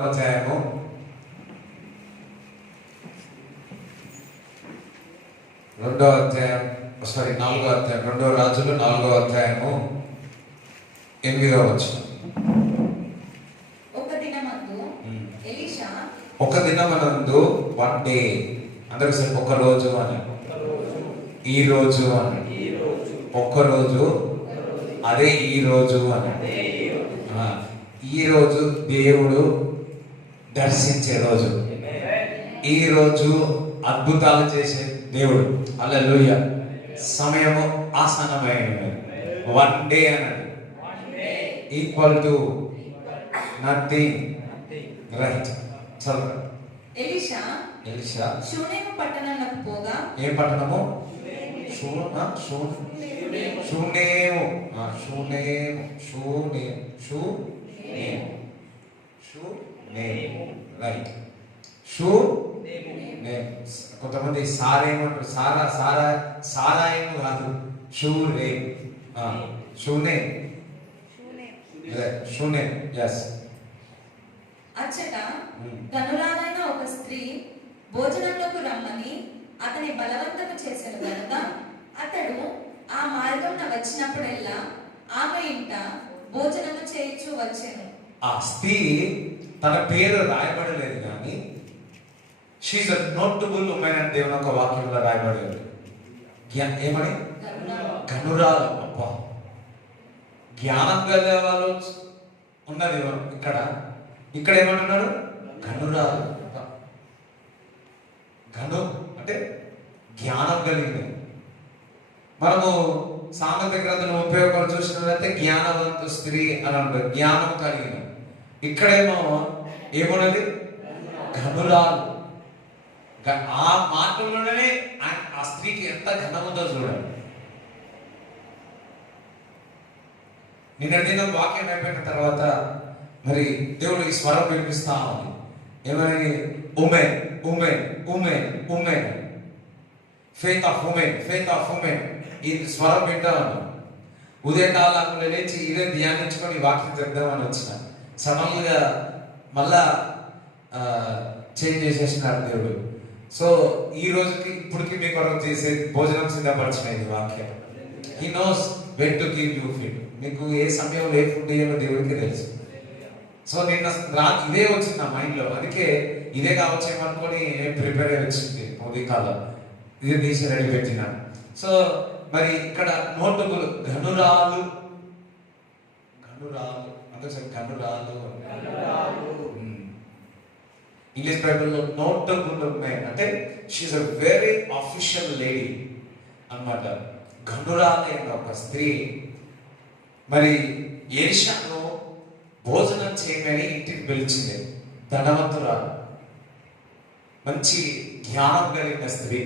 అధ్యాయము రెండో అధ్యాయం నాలుగో అధ్యాయం, రెండో రాజులు 4వ అధ్యాయము 8వ వచనం. ఒక దినమందు వన్ డే, అందరూ సరే ఒక రోజు అని, ఈ రోజు అని, ఒక్క రోజు అదే ఈ రోజు అని. ఈ రోజు దేవుడు దర్శించే రోజు, ఈ రోజు అద్భుతాలు చేసే దేవుడు. హల్లెలూయా. సమయము ఆసన్నమైనది. వన్ డే అన్నది ఈక్వల్ టు నథింగ్. రైట్. చదువు. ఎలీషా షూనేము పట్టణంలోకి పోగా. ఏ పట్టణము? కొంతమంది సారేమంటారు, సారాయము కాదు, షూనే. అచ్చట ధనురాలైన ఒక స్త్రీ భోజనంలోకి రమ్మని అతని బలవంతము చేసిన గనుక అతడు ఆ మార్గంన వచ్చినప్పుడెల్లా ఆమె ఇంట భోజనము చేయించు వచ్చెను. ఆ స్త్రీ తన పేరు రాయబడలేదు కానీ షీఈ్ అ నోటబుల్ ఉమెన్ అని దేవుని ఒక వాక్యంలో రాయబడలేదు. ఏమని? గనురాలు. అబ్బా, జ్ఞానం గల వాళ్ళు ఉన్నది ఇక్కడ ఏమంటున్నాడు? గనురాలు. గను అంటే జ్ఞానం కలిగింది. మనము సామెత గ్రంథం 31 చూసినట్లయితే జ్ఞానవంతు స్త్రీ అని అంటారు, జ్ఞానం కలిగిన. ఇక్కడేమో ఏమున్నది? గనురాలు. ఆ మాటల్లోనే ఆ స్త్రీకి ఎంత ఘనం ఉందో చూడండి. నిన్న వాక్యం అయిపోయిన తర్వాత మరి దేవుడు ఈ స్వరం వినిపిస్తా ఉంది. ఏమని? Women, women, women, women, faith of women, faith of women. ఈ స్వరం వింటా ఉన్నాం. ఉదయకాలంలో లేచి ఇదే ధ్యానించుకొని వాక్యం చెప్దామని వచ్చిన సడన్గా మళ్ళా చేంజ్ చేసేసినారు దేవుడు. సో ఈ రోజుకి ఇప్పటికి మీ కొరకు చేసే భోజనం సిద్ధపరిచినది వాక్యం. He knows when to give you food. మీకు ఏ సమయంలో ఏ ఫుడ్ ఇయ్యాలో దేవుడికి తెలుసు. సో నిన్న ఇదే వచ్చింది నా మైండ్లో, అందుకే ఇదే కావచ్చేమనుకొని ప్రిపేర్ అయ్యి వచ్చింది. ఉదయకాలం ఇది తీసి రెడీ పెట్టిన. సో మరి ఇక్కడ నోటబుల్ గనురాలు, గనురాలు అంటే గనురాలు. ఇంగ్లీష్ బైబిల్లో నోటబుల్ ఉమెన్ అంటే she's a very official lady అన్నమాట. గనురాలైన ఒక స్త్రీ మరి ఎలీషాను భోజనం చేయమని ఇంటికి పిలిచింది. ధనవంతురాలు, మంచి జ్ఞానం కలిగిన స్త్రీ.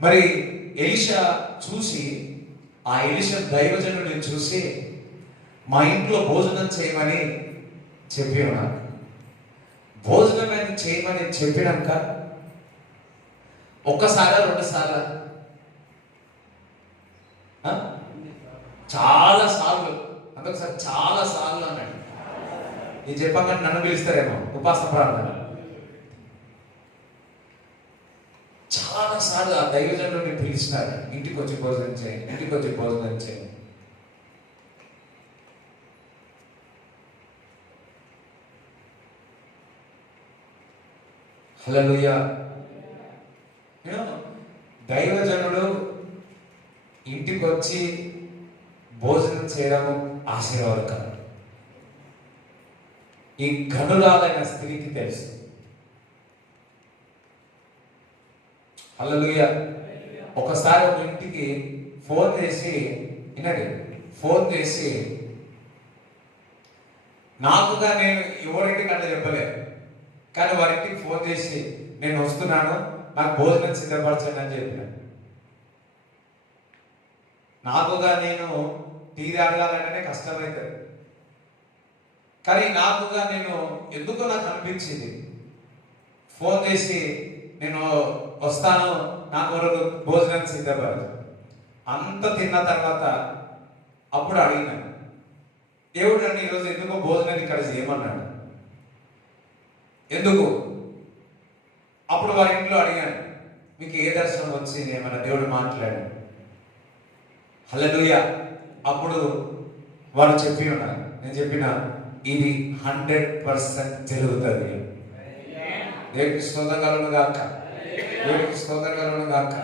మరి ఎలీషా చూసి, ఆ ఎలీషా దైవజనుడిని చూసి మా ఇంట్లో భోజనం చేయమని చెప్పి ఉన్నాను. భోజనం చేయమని చెప్పినాక ఒక్కసారా 2 సార్లు, చాలా సార్లు, అందుకోసారి చాలా సార్లు అన్నాడు. నేను చెప్పాక నన్ను పిలుస్తారేమో ఉపాసన ప్రార్థన. చాలా సార్లు ఆ దైవజనుడిని పిలిచినారు, ఇంటికి వచ్చి భోజనం చేయండి, ఇంటికి వచ్చి భోజనం చేయండి. హల్లెలూయా. దైవజనుడు ఇంటికి వచ్చి భోజనం చేయడం ఆశీర్వాదకరం. ఈ గనురాలైన స్త్రీకి తెలుసు. హల్లెలూయా. ఒకసారి ఒక ఇంటికి ఫోన్ చేసి, ఫోన్ చేసి నాకుగా, నేను ఎవరింటికి అంటే చెప్పలేదు కానీ వారింటికి ఫోన్ చేసి నేను వస్తున్నాను, నాకు భోజనం సిద్ధపరచండి అని చెప్పిన. నాకుగా నేను టీ తాగాలంటేనే కష్టమవుతుంది, కానీ నాకుగా నేను ఎందుకో నాకు అనిపించింది ఫోన్ చేసి నేను వస్తాను, నాకు వరకు భోజనం సిద్ధపరచు. అంత తిన్న తర్వాత అప్పుడు అడిగినాను, దేవుడు నన్ను ఈరోజు ఎందుకో భోజనం ఇక్కడ చేయమన్నాడు. ఎందుకు? అప్పుడు వారి ఇంట్లో అడిగాను, మీకు ఏ దర్శనం వచ్చింది, ఏమన్నా దేవుడు మాట్లాడు. హల్లెలూయా. అప్పుడు వారు చెప్పి ఉన్నారు, నేను చెప్పిన ఇది 100% జరుగుతుంది. దేవుడికి స్తోత్రం కలుగును గాక. దేవుడికి స్తోత్రం కలుగును గాక.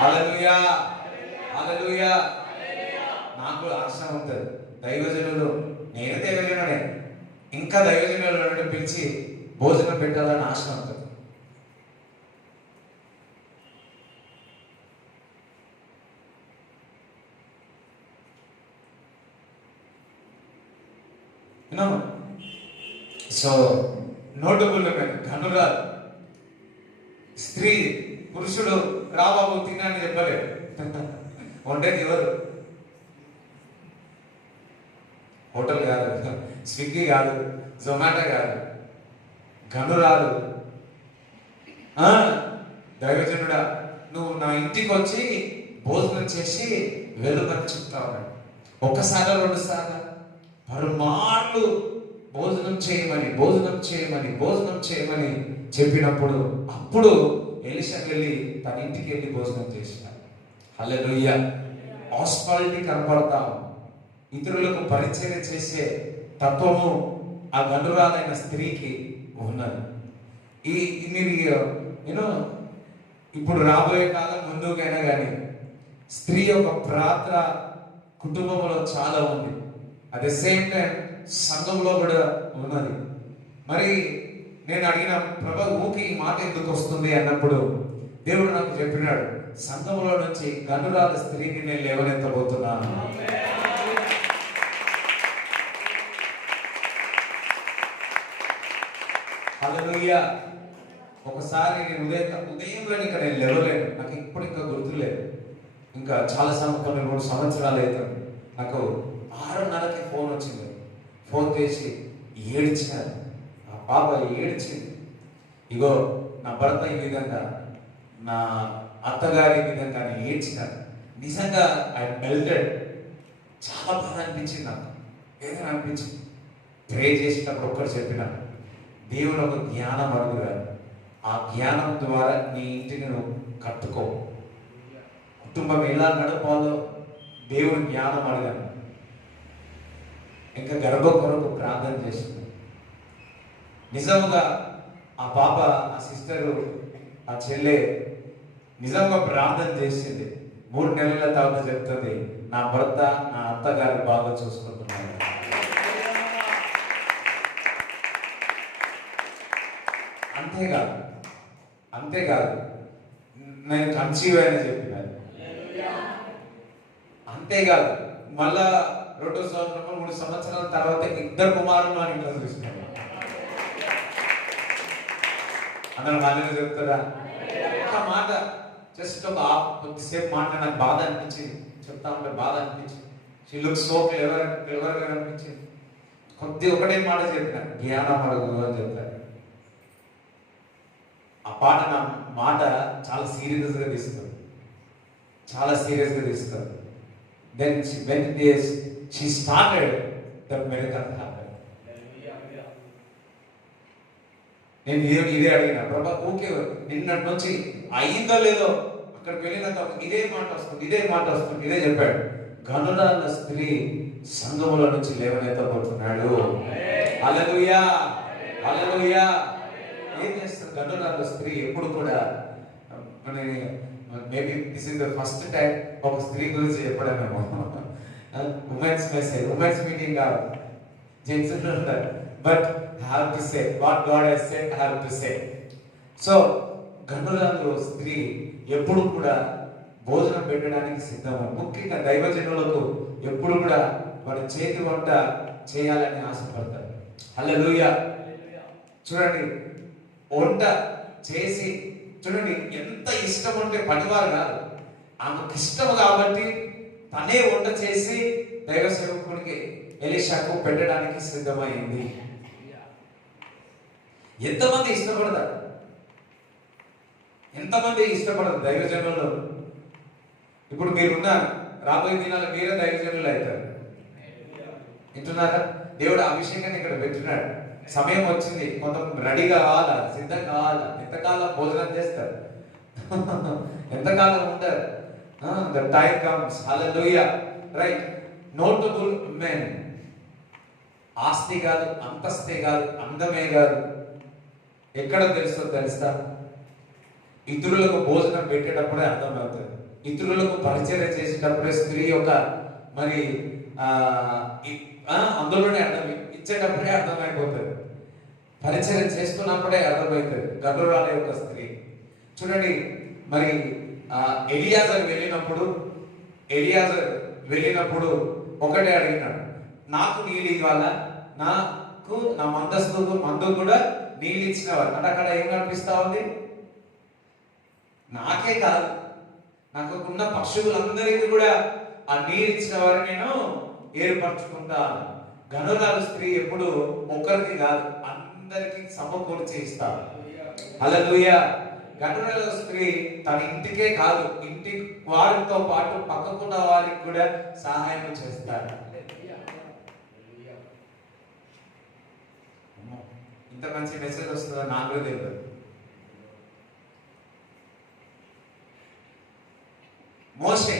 హల్లెలూయా, హల్లెలూయా. నాకు ఆశ ఉంటుంది, దైవజనులు, నేను దైవజనుడే, ఇంకా దైవజనులను పిలిచి భోజనం పెట్టాలని ఆశ ఉంటుంది. సో నోటబుల్ ఘనురాలు స్త్రీ, పురుషుడు రాబాబు తినని చెప్పలేదు. వండేది ఎవరు? హోటల్ కాదు, స్విగ్గీ కాదు, జొమాటో కాదు, ఘనురాలు. దైవజనుడా, నువ్వు నా ఇంటికి వచ్చి భోజనం చేసి వెలుగని చెప్తావు. ఒక్కసారి 2 సార్లు పరుమార్లు భోజనం చేయమని చెప్పినప్పుడు అప్పుడు ఎలీషా వెళ్ళి తన ఇంటికి వెళ్ళి భోజనం చేశాడు. హల్లెలూయా. హాస్పిటాలిటీ కనపడతాం, ఇతరులకు పరిచయం చేసే తత్వము ఆ గనురాలైన స్త్రీకి ఉన్నది. మీరు ఇప్పుడు రాబోయే కాలం ముందుకైనా కానీ స్త్రీ యొక్క పాత్ర కుటుంబంలో చాలా ఉంది. అట్ ద సేమ్ టైం సంఘంలో కూడా ఉన్నది. మరి నేను అడిగిన, ప్రభా ఊకి ఈ మాట ఎందుకు వస్తుంది అన్నప్పుడు దేవుడు నాకు చెప్పినాడు, సంఘంలో నుంచి గనురాల స్త్రీని నేను లేవనెత్తబోతున్నాను. హల్లెలూయా. ఒకసారి నేను ఉదయంలో ఇంకా నేను లేవలేను, నాకు ఇప్పుడు ఇంకా గుర్తులేదు. ఇంకా చాలా 3 సంవత్సరాలు అవుతుంది. నాకు 6:30కి ఫోన్ వచ్చింది. ఫోన్ చేసి ఏడ్చినారు, ఆ పాప ఏడ్చింది. ఇగో నా భర్త ఈ విధంగా, నా అత్తగారి ఈ విధంగా ఏడ్చినారు. నిజంగా ఐ మెల్టెడ్. చాలా బాధ అనిపించింది, నాకు ఏదైనా అనిపించింది. ప్రే చేసేటప్పుడు ఒక్కరు చెప్పిన, దేవుడు ఒక జ్ఞానం అడుగురారు, ఆ జ్ఞానం ద్వారా నీ ఇంటిని నువ్వు కట్టుకో. కుటుంబం ఎలా నడపాలో దేవుడు జ్ఞానం అడగాను. ఇంకా గర్భం కొరకు ప్రార్థన చేసింది. నిజంగా ఆ పాప, ఆ సిస్టరు, ఆ చెల్లె నిజంగా ప్రార్థన చేసింది. 3 నెలల తర్వాత చెప్తుంది, నా భర్త నా అత్తగారు బాగా చూసుకుంటున్నారు. అంతేకాదు నేను కన్సీవ్ అయినా చెప్పినాను. అంతేకాదు మళ్ళా 2 సంవత్సరాలు 3 సంవత్సరాల తర్వాత 2 కుమారులు అని ఇంట్లో చూసినాను. అందరూ మళ్ళీ చెప్తారా? ఒక మాట, జస్ట్ కొద్దిసేపు మాట నాకు బాధ అనిపించింది, చెప్తా ఉంటే బాధ అనిపించింది. షీ లుక్స్ సో క్లెవర్గా అనిపించింది. ఒకటే మాట చెప్పిన, జ్ఞానం అడుగు అని చెప్పారు. ఆ పాట నా మాట చాలా సీరియస్గా తీసుకుంది. Then she started, the miracle happened. నేను ఇదే అడిగిన, ప్రభా ఓకే నిన్నటి నుంచి అయిందో లేదో, అక్కడికి వెళ్ళిన తర్వాత ఇదే మాట వస్తుంది, ఇదే చెప్పాడు. గనురాల స్త్రీ సంఘముల నుంచి లేవనెత్తబడుతున్నాడు. హల్లెలూయా, హల్లెలూయా. ఏం చేస్తారు గనురాల స్త్రీ? ఎప్పుడు కూడా maybe this is the first time ఒక స్త్రీ గురించి చెప్పడమేమో. ఉమెన్స్ మీటింగ్ కాదు, జెంట్స్ ఉంటారు. But have to say what God has said, have to say. So గనురాలు స్త్రీ ఎప్పుడు కూడా భోజనం పెట్టడానికి సిద్ధము. ముఖ్యంగా దైవజనులకు ఎప్పుడు కూడా వారి చేతి వంట చేయాలని ఆశపడతారు. హల్లెలూయా. చూడండి, వంట చేసి చూడండి, ఎంత ఇష్టం ఉంటే పనివారు కాదు, ఆమెకు ఇష్టం కాబట్టి తనే వంట చేసి దైవ సేవకుడికి ఎలీషాకు పెట్టడానికి సిద్ధమైంది. ఎంతమంది ఇష్టపడరు దైవజనులు? ఇప్పుడు మీరున్న రాబోయే దినాల్లో మీరే దైవజనులు అవుతారు. వింటున్నారా? దేవుడు అభిషేకాన్ని ఇక్కడ పెట్టినాడు. సమయం వచ్చింది, కొంత రెడీగా కావాలా, సిద్ధం కావాలా. ఎంతకాలం భోజనం చేస్తారు? ఎంతకాలం ఉంటారు? The time comes. Hallelujah. Right. Notable men. ఆస్తి కాదు, అంతస్తే కాదు, అందమే కాదు. ఎక్కడ తెలుస్తుందో తెలుసా? ఇతరులకు భోజనం పెట్టేటప్పుడే అర్థమవుతుంది. ఇతరులకు పరిచయం చేసేటప్పుడే స్త్రీ యొక్క మరి అందులోనే అర్థం, ఇచ్చేటప్పుడే అర్థమైపోతుంది, పరిచయం చేస్తున్నప్పుడే అర్థమవుతుంది. గర్భరాల యొక్క స్త్రీ చూడండి. మరి ఎలియాజర్ వెళ్ళినప్పుడు ఒకటే అడిగినాడు, నాకు నీళ్ళు ఇవ్వాలా, నాకు నా మందు కూడా నీళ్ళు ఇచ్చినవారు అంటే అక్కడ ఏం కనిపిస్తా ఉంది? నాకే కాదు, నాకు ఉన్న పక్షులందరికీ కూడా ఆ నీరు ఇచ్చిన వారిని నేను ఏర్పరచుకుంటాను. గనురాలు స్త్రీ ఎప్పుడు ఒకరికి కాదు, అందరికి సమకూర్చి ఇస్తారు. హల్లెలూయా. గనురాల స్త్రీ తన ఇంటికే కాదు, ఇంటి వారితో పాటు పక్కకున్న వారికి కూడా సహాయం చేస్తారు. ఇంత మంచి మెసేజ్ వస్తుందో నాకు తెలియదు. మోషే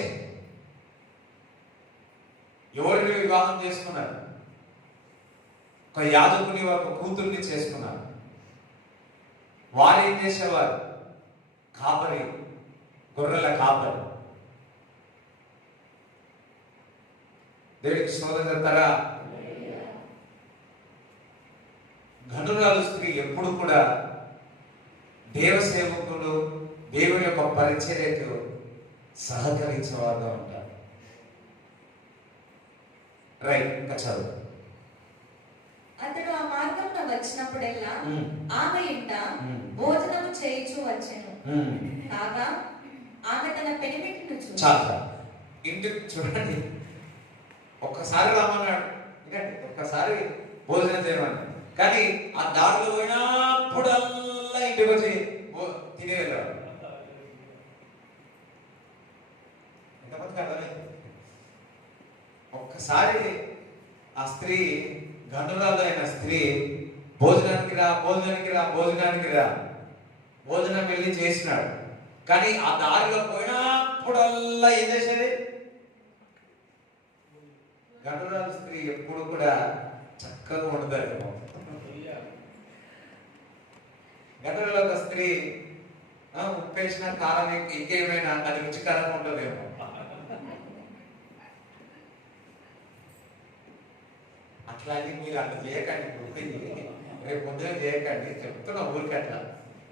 ఎవరిని వివాహం చేసుకున్నారు? ఒక యాజకుని ఒక కూతుర్ని చేసుకున్నారు. వారు ఏం చేసేవారు? కాపరి, గొర్రెల కాపరి. దేవుడికి స్తోత్రం చెప్తారా? గనురాలు స్త్రీ ఎప్పుడు కూడా దేవసేవకులు, దేవుని యొక్క పరిచర్యకు సహకరించేవారుగా ఉంటారు. రైట్. ఇంకా చదువు. అతడు ఆ మార్గంలో వచ్చినప్పుడెల్లా ఆమె ఇంట భోజనము చేయించు వచ్చెను. కాగా ఆమె తన పెనిమిటిని చూసి చాలా ఇంటి చూడండి, ఒక్కసారి రమ్మన్నాడు, ఒక్కసారి భోజనం చేయమని. కానీ ఆ దారిలో పోయినప్పుడల్లా ఇంటికి వచ్చి తినే వెళ్ళాడు. ఎంతమందికి అర్థమైంది? ఒక్కసారి ఆ స్త్రీ, గనురాలు అయిన స్త్రీ భోజనానికి రా, భోజనం వెళ్ళి చేసినాడు. కానీ ఆ దారిలో పోయినప్పుడల్లా ఏం చేసేది? గనురాలు స్త్రీ ఎప్పుడు కూడా చక్కగా ఉండదు. గనురాలు ఒక స్త్రీ ఉప్పేసిన కారం ఇంకేమైనా అది రుచికరంగా ఉంటుందేమో. అట్లాగే మీరు అట్లా చేయకండి, రేపు పొద్దున చేయకండి, చెప్తున్నా. ఊరికే అట్లా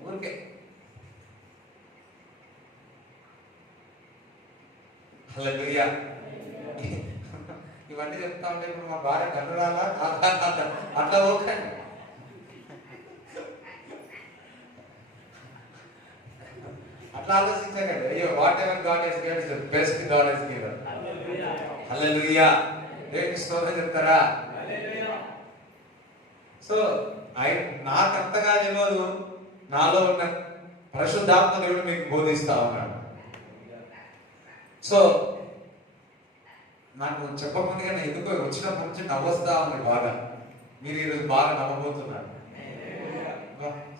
ఊరికే. హల్లెలూయా. ఇవన్నీ చెప్తా ఉంటే ఇప్పుడు మా భార్య గనురాలా అట్లా ఓకండి. అట్లా ఆలోచించకండి. అయ్యో, whatever God has given is the best God has given. Hallelujah. దేవునికి స్తోత్రం చెప్తారా? సో నాకంతగా తెలియదు, నాలో ఉన్న పరిశుద్ధాత్మ దేవుడు మీకు బోధిస్తా ఉన్నాడు. సో నాకు చెప్పకుండానే ఎందుకో వచ్చినప్పటి నుంచి నవ్వొస్తా ఉంది బాగా. మీరు ఈరోజు బాగా నవ్వబోతున్నారు.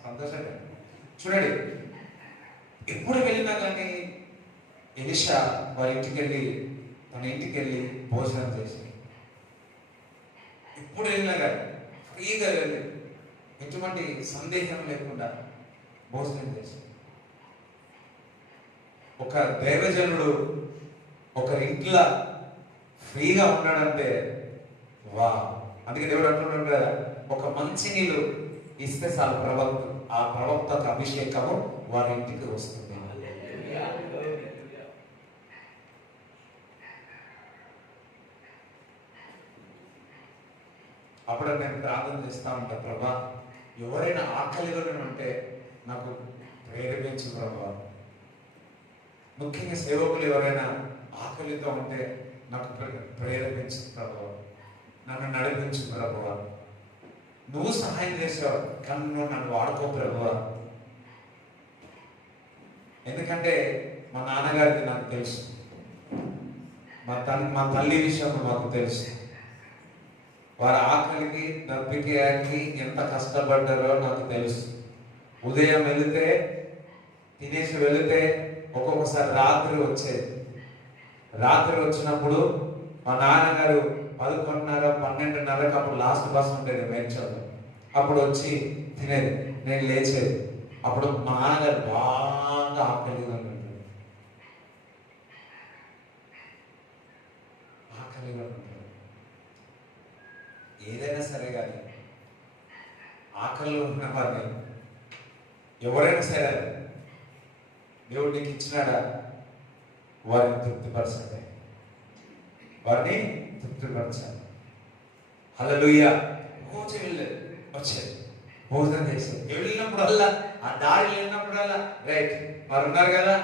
సంతోషంగా చూడండి. ఎప్పుడు వెళ్ళినా కానీ ఎలీషా వారి ఇంటికి వెళ్ళి, తన ఇంటికి వెళ్ళి భోజనం చేసి, ఎప్పుడు వెళ్ళినా కానీ ఫ్రీగా వెళ్ళి ఎటువంటి సందేహం లేకుండా భోజనం చేసి, ఒక దైవజనుడు ఒకరి ఇంట్లో ఫ్రీగా ఉన్నాడంటే వా. అందుకే దేవుడు అంటున్నాడు కదా, ఒక మంచి నీళ్ళు ఇస్తే చాలు ఆ ప్రవక్తకు అభిషేకము వారి ఇంటికి వస్తుంది. అప్పుడు నేను ప్రార్థన చేస్తా ఉంటా, ప్రభా ఎవరైనా ఆకలిలో ఉంటే నాకు ప్రేరేపించు ప్రభా. ముఖ్యంగా సేవకులు ఎవరైనా ఆకలితో ఉంటే నాకు ప్రేరేపించు ప్రభా, నన్ను నడిపించు ప్రభువా. నువ్వు సహాయం చేసావు కానీ నువ్వు నన్ను వాడుకో ప్రభువా. ఎందుకంటే మా నాన్నగారికి నాకు తెలుసు, మా తల్లి విషయం మాకు తెలుసు. వారి ఆకలికి దప్పికి ఎంత కష్టపడ్డారో నాకు తెలుసు. ఉదయం వెళితే తినేసి వెళితే ఒక్కొక్కసారి రాత్రి వచ్చేది. రాత్రి వచ్చినప్పుడు మా నాన్నగారు 11:30, 12:30కి అప్పుడు లాస్ట్ బస్ ఉండేది మేడ్చల్లో. అప్పుడు వచ్చి తినేది, నేను లేచేది. అప్పుడు మా నాన్నగారు బాగా ఆకలిగా ఉంటాడు, ఆకలిగా ఉంటాడు. ఏదైనా సరే కానీ ఆకలిలో ఉన్న వారిని ఎవరైనా సరే దేవుడు నీకు ఇచ్చినాడా, వారిని తృప్తిపరచండి, వారిని తృప్తిపరచాలి. హల్లెలూయా. రోజు వెళ్ళేది, వచ్చేది, భోజనం చేసేది. వెళ్ళినప్పుడల్లా, ఆ దారి వెళ్ళినప్పుడల్లా రైట్ వారు ఉన్నారు కదా,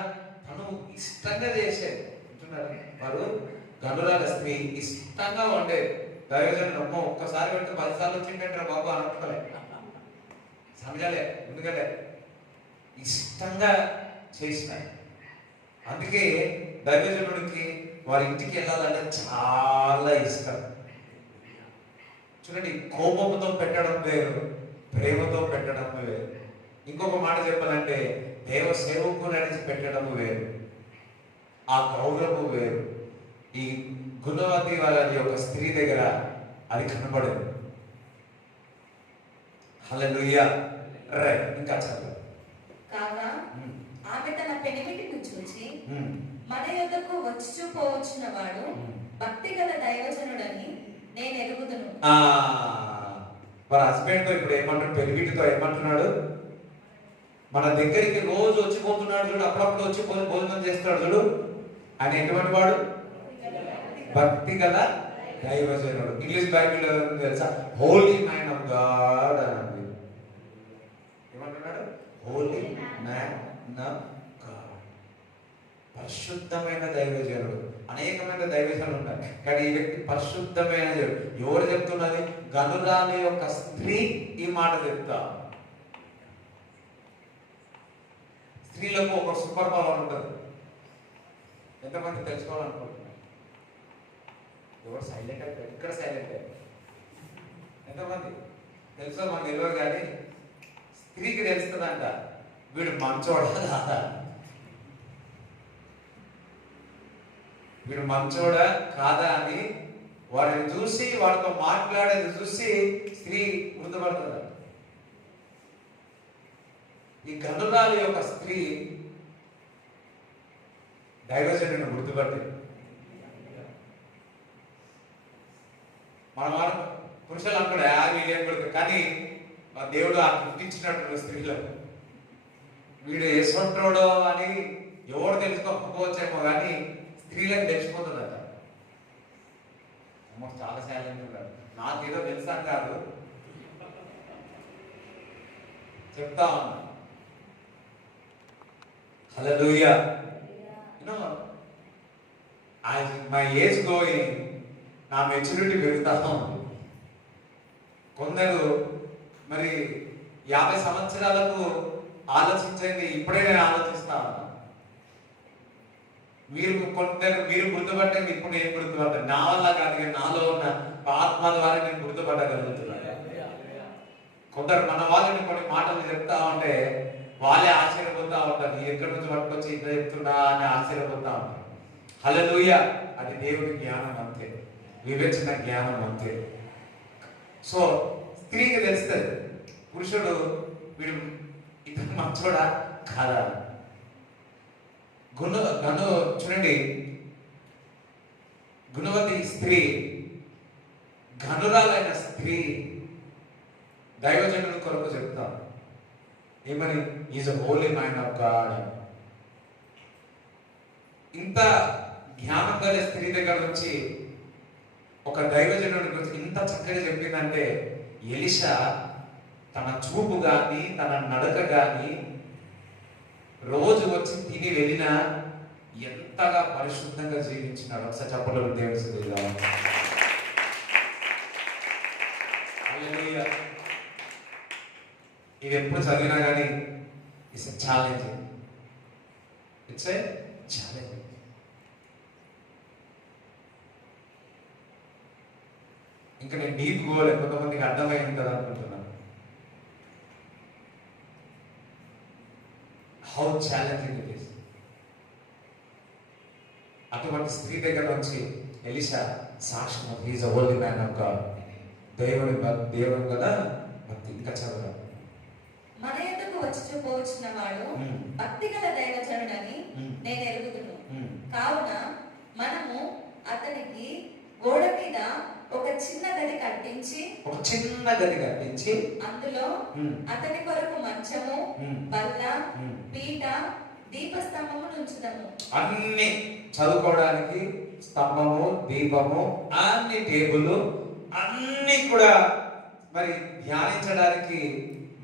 తను ఇష్టంగా చేసేది. అంటున్నారు వారు గనురాల స్త్రీ ఇష్టంగా వండేది. దైవజనుడు అమ్మ ఒక్కసారి వెళ్తే 10 సార్లు వచ్చిందంటారా బాబు అనుకోలే, సమజాలే, ఎందుకంటే ఇష్టంగా చేసినాయి. అందుకే దైవజనుడికి వారి ఇంటికి వెళ్ళాలంటే చాలా ఇష్టం. చూడండి, కోపంతో పెట్టడం వేరు, ప్రేమతో పెట్టడం వేరు. ఇంకొక మాట చెప్పాలంటే దేవ సేవకు నడిచి పెట్టడం వేరు, ఆ గౌరవం వేరు. ఈ గుణవతి వారి యొక్క స్త్రీ దగ్గర అది కనబడేది. హల్లెలూయా. రైట్, ఇంకా చదువు. కాగా ఆమె తన పెనిమిటిని చూచి మన యొద్దకు వచ్చి పోవచ్చున్న వాడు భక్తి గల దైవజనుడని నేను ఎరుగుదును. వారి హస్బెండ్ తో ఇప్పుడు ఏమంటాడు, పెనిమిటితో ఏమంటున్నాడు, మన దగ్గరికి రోజు వచ్చిపోతున్నాడు చూడు, అప్పుడప్పుడు వచ్చి భోజనం చేస్తున్నాడు చూడు, ఆయన ఎటువంటి వాడు, భక్తి గల దైవజనుడు. ఇంగ్లీష్ బైబిల్ తెలుసా, హోలీ మ్యాన్ ఆఫ్ గాడ్ అని ఏమంటున్నాడు, హోలీ మ్యాన్ ఆఫ్ గాడ్, పరిశుద్ధమైన దైవజనుడు. అనేకమైన దైవజనులు ఉంటారు, కానీ ఈ వ్యక్తి పరిశుద్ధమైన దేవుడు. ఎవరు చెప్తున్నది, గనురాలి యొక్క స్త్రీ ఈ మాట చెప్తా. స్త్రీలకు ఒక సూపర్ పవర్ ఉంటుంది. ఎంతమంది తెలుసుకోవాలనుకుంటున్నారు? ఎవరు సైలెంట్ అయిపోయారు, ఇక్కడ సైలెంట్ అయిపోయారు. ఎంతమంది తెలుసో మనకు తెలియదు, కానీ స్త్రీకి తెలుస్తుందంట వీడు మంచోడా కాదా, వీడు మంచోడా కాదా అని వాడిని చూసి, వాడితో మాట్లాడేది చూసి స్త్రీ గుర్తుపడుతుంది. ఈ గనురాలి యొక్క స్త్రీ దైవజనుడిని గుర్తుపట్టింది. మన వారు పురుషులు అనుకోండి వీళ్ళేం కొడుకు, కానీ మా దేవుడు ఆ గిఫ్ట్ ఇచ్చినట్టు స్త్రీలకు. వీడు యశ్వంతుడో అని ఎవరు తెలుసుకోకపోవచ్చేమో, కానీ స్త్రీలకు తెలిసిపోతుందట. అమ్మ చాలా సైలెంట్ ఉన్నాడు, నాకేదో తెలుసా కాదు చెప్తా ఉన్నా. హల్లెలూయా. మై ఏజ్ గోయింగ్, నా మెచ్యూరిటీ పెరుగుతా ఉంది. కొందరు మరి 50 సంవత్సరాలకు ఆలోచించండి, ఇప్పుడే నేను ఆలోచిస్తా ఉన్నా. మీరు గుర్తుపట్టండి, ఇప్పుడు నేను గుర్తుపట్టాను. నా వల్ల కాదు, కానీ నాలో ఉన్న ఆత్మ ద్వారా నేను గుర్తుపట్టగలుగుతున్నాను. కొందరు మన వాళ్ళని కొన్ని మాటలు చెప్తా ఉంటే వాళ్ళే ఆశ్చర్యపోతా ఉంటారు, ఎక్కడి నుంచి పట్టుకొచ్చి ఇంత చెప్తున్నా అని ఆశ్చర్యపోతా ఉంటారు. హల్లెలూయా. అది దేవుడి జ్ఞానం అంతే, వివేచన జ్ఞానం అంతే. సో స్త్రీకి తెలుస్తుంది పురుషుడు వీడు ఇతను మంచోడా కాదా. చూడండి, గుణవతి స్త్రీ, ఘనురాలైన స్త్రీ దైవజనుడి కొరకు చెప్తాం ఏమని, is a holy man of God. ఇంత జ్ఞానం గల స్త్రీ దగ్గర నుంచి ఒక దైవజనుడి గురించి ఇంత చక్కగా చెప్పిందంటే, ఎలీషా తన చూపు గాని తన నడక గాని రోజు వచ్చి తిని వెళ్ళినా ఎంతగా పరిశుద్ధంగా జీవించినాడు. ఒకసారి చెప్పలేదు దేవుడు. ఇది ఎప్పుడు చదివినా కానీ it's a challenge, it's a challenge. ఇంకా నేను డీప్ పోలే, కొంతమందికి అర్థమై ఉంటుంది అనుకుంటున్నాను. How challenging it is. అటువంటి స్త్రీ దగ్గర నుంచి ఎలీషా సాక్ష్యం, he's a holy man of God. దేవుడు కదా భక్తి. ఇంకా చదువు. మన యొద్దకు వచ్చి పోవచ్చిన వాడు భక్తి గల దైవజనుడని నేను ఎరుగుదును. కావున మనము అతనికి గోడ మీద ఒక చిన్న గది కట్టించి అందులో అతని కొరకు మంచము, బల్ల, పీట, దీపస్తంభము ఉంచుదాము. అన్ని చదువుకోవడానికి స్తంభము, దీపము, అన్ని టేబుల్, అన్ని కూడా మరి ధ్యానించడానికి,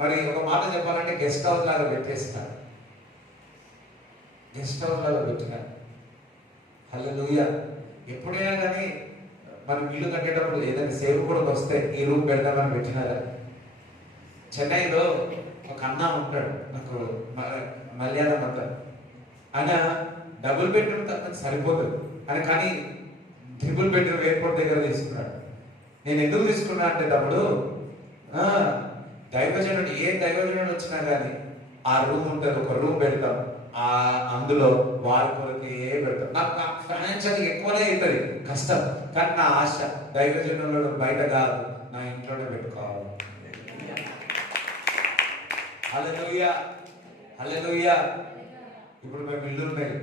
మరి ఒక మాట చెప్పాలంటే గెస్ట్ హౌస్ లాగా పెట్టేస్తారు. గెస్ట్ హౌస్ లాగా పెట్టినారు. హల్లెలూయా. ఎప్పుడైనా కానీ మనం ఇల్లు కట్టేటప్పుడు ఏదైనా సేవకుడికి వస్తే ఈ రూమ్ పెడతామని పెట్టినారా? చెన్నైలో ఒక అన్న ఉంటాడు, నాకు మలయాళం అంటారు. ఆయన డబుల్ బెడ్రూమ్ తప్ప సరిపోతుంది అని, కానీ ట్రిపుల్ బెడ్రూమ్ ఎయిర్పోర్ట్ దగ్గర తీసుకున్నాడు. నేను ఎందుకు తీసుకున్నా అంటే తప్పుడు దైవజనుడు, ఏ దైవజనుడు వచ్చినా కానీ ఆ రూమ్ ఉంటుంది, ఒక రూమ్ పెడతాం, అందులో వారి కొరకే పెడతాం. నాకు ఫైనాన్షియల్ ఎక్కువనే అవుతుంది, కష్టం. కానీ నా ఆశ దైవజనుడు బయట కాదు, నా ఇంట్లోనే పెట్టుకోవాలి. హల్లెలూయా, హల్లెలూయా. ఇప్పుడు మేము ఇల్లు ఉన్నాయి,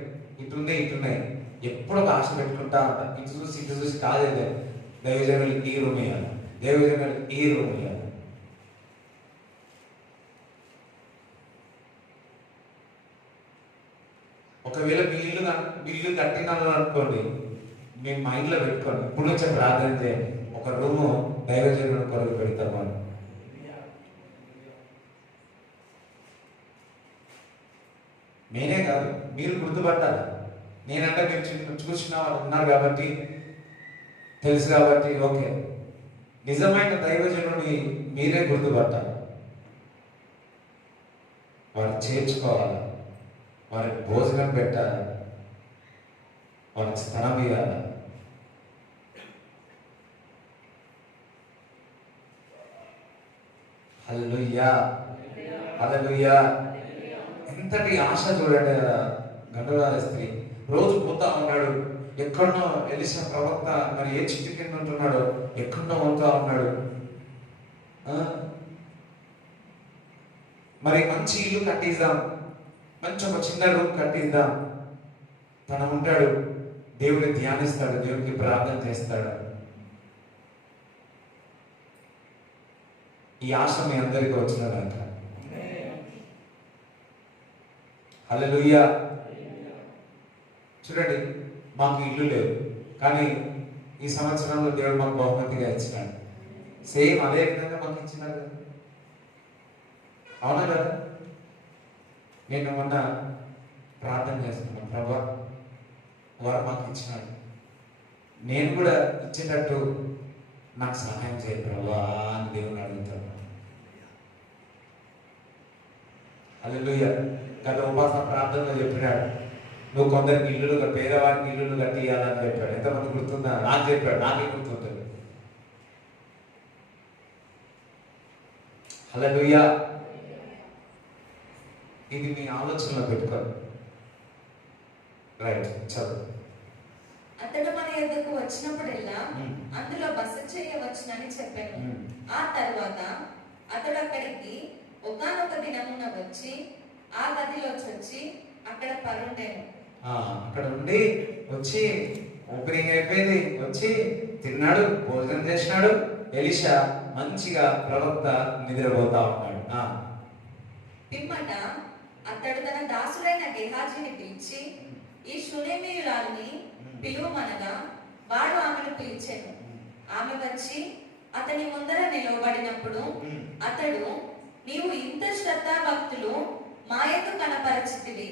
ఇటున్నాయి, ఎప్పుడు ఒక ఆశ పెట్టుకుంటా ఉంటాం. ఇటు చూసి కాదేదే దైవజనులు ఈ రూమ్ వేయాలి, దైవజనులు ఈ రూమ్ వేయాలి. ఒకవేళ మీ ఇల్లు కట్టినాను అనుకోండి, మీ మైండ్లో పెట్టుకోండి, ఇప్పుడు నుంచే ప్రార్థన చేయండి, ఒక రూము దైవజనుడు కొరకు పెడతాము అని. నేనే కాదు, మీరు గుర్తుపట్టాలి. నేనంటే మీరు చూసిన వాళ్ళు ఉన్నారు కాబట్టి, తెలుసు కాబట్టి ఓకే. నిజమైన దైవజనుడిని మీరే గుర్తుపట్టాలి. వారిని చేర్చుకోవాలి, వారికి భోజనం పెట్టాలి, వారికి స్థలం ఇవ్వాలి. హల్లెలూయా, హల్లెలూయా. ఎంతటి ఆశ చూడండి. గండరాల స్త్రీ రోజు పోతా ఉన్నాడు, ఎక్కడనో ఎలీషా ప్రవక్త మరి ఏ చిట్టు కింద ఉంటున్నాడో ఎక్కడనో పోతా ఉన్నాడు. మరి మంచి ఇల్లు కట్టిద్దాం, మంచి ఒక చిన్న రూమ్ కట్టిద్దాం. తన ఉంటాడు, దేవుడిని ధ్యానిస్తాడు, దేవుడికి ప్రార్థన చేస్తాడు. ఈ ఆశ మీ అందరికీ వచ్చినదాక. హల్లెలూయా. చూడండి, మాకు ఇల్లు లేవు, కానీ ఈ సంవత్సరంలో దేవుడు మాకు బహుమతిగా ఇచ్చినాడు. సేమ్ అదే విధంగా మాకు ఇచ్చినారు, అవునా కదా? నేను మొన్న ప్రార్థన చేస్తున్నాను, ప్రభా వారు మాకు ఇచ్చినాడు, నేను కూడా ఇచ్చేటట్టు నాకు సహాయం చేయ ప్రభా అని దేవుని అడుగుతాను. హల్లెలూయా. గత ఉపాసన ప్రార్థనలో చెప్పినాడు, నువ్వు కొందరికి ఇల్లులు, పేదవారికి ఇల్లులు కట్టియాలని చెప్పాడు. ఎంతమంది గుర్తుందా? నాకు చెప్పాడు, నాకే గుర్తుంటుంది. హల్లెలూయా. ఇది మీ ఆలోచనలో పెట్టుకోండి. రైట్, చదువు. అతడు మన యొద్దకు వచ్చినప్పుడల్లా అందులో బస చేయవచ్చునని చెప్పాను. ఆ తర్వాత అతడు అక్కడికి ఒకానొక దినమున వచ్చి ఆ గదిలో వచ్చి అక్కడ పరుండెను. అక్కడ ఉండి వచ్చి ఓపెనింగ్ అయిపోయింది, వచ్చి తిన్నాడు, భోజనం చేసినాడు. ఎలీషా మంచిగా ప్రవక్త నిద్రపోతా ఉన్నాడు. పిమ్మట అతడు తన దాసుడైన గెహాజీని పిలిచి ఈ షూనేమీయురాలిని పిలువమనగా వాడు ఆమెను పిలిచెను. ఆమె వచ్చి అతని ముందర నిలవబడినప్పుడు అతడు, నీవు ఇంత శ్రద్ధాభక్తులు మా యందు కనపరచితివి,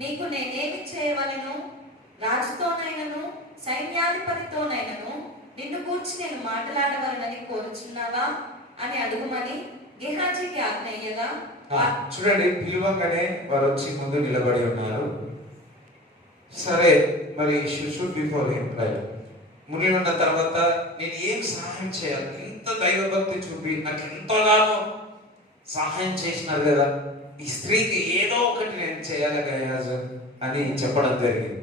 నీకు నేనేమి చేయవలెను? రాజుతోనైనను సైన్యాధిపతితోనైనను నిన్ను గూర్చి నేను మాట్లాడవలనని కోరుచున్నావా అని అడుగుమని గెహాజీకి ఆజ్ఞయ్యగా. చూడండి, పిలువంగానే వారు వచ్చి ముందు నిలబడి ఉన్నారు. సరే, మరి షుడ్ బిఫోర్ హిమ్, రైట్? ముని ఉన్న తర్వాత నేను ఏం సహాయం చేయాలి, ఇంత దైవభక్తి చూపి నాకు ఎంతగానో సహాయం చేసినారు కదా, ఈ స్త్రీకి ఏదో ఒకటి నేను చేయాలి గయాజు అని చెప్పడం జరిగింది.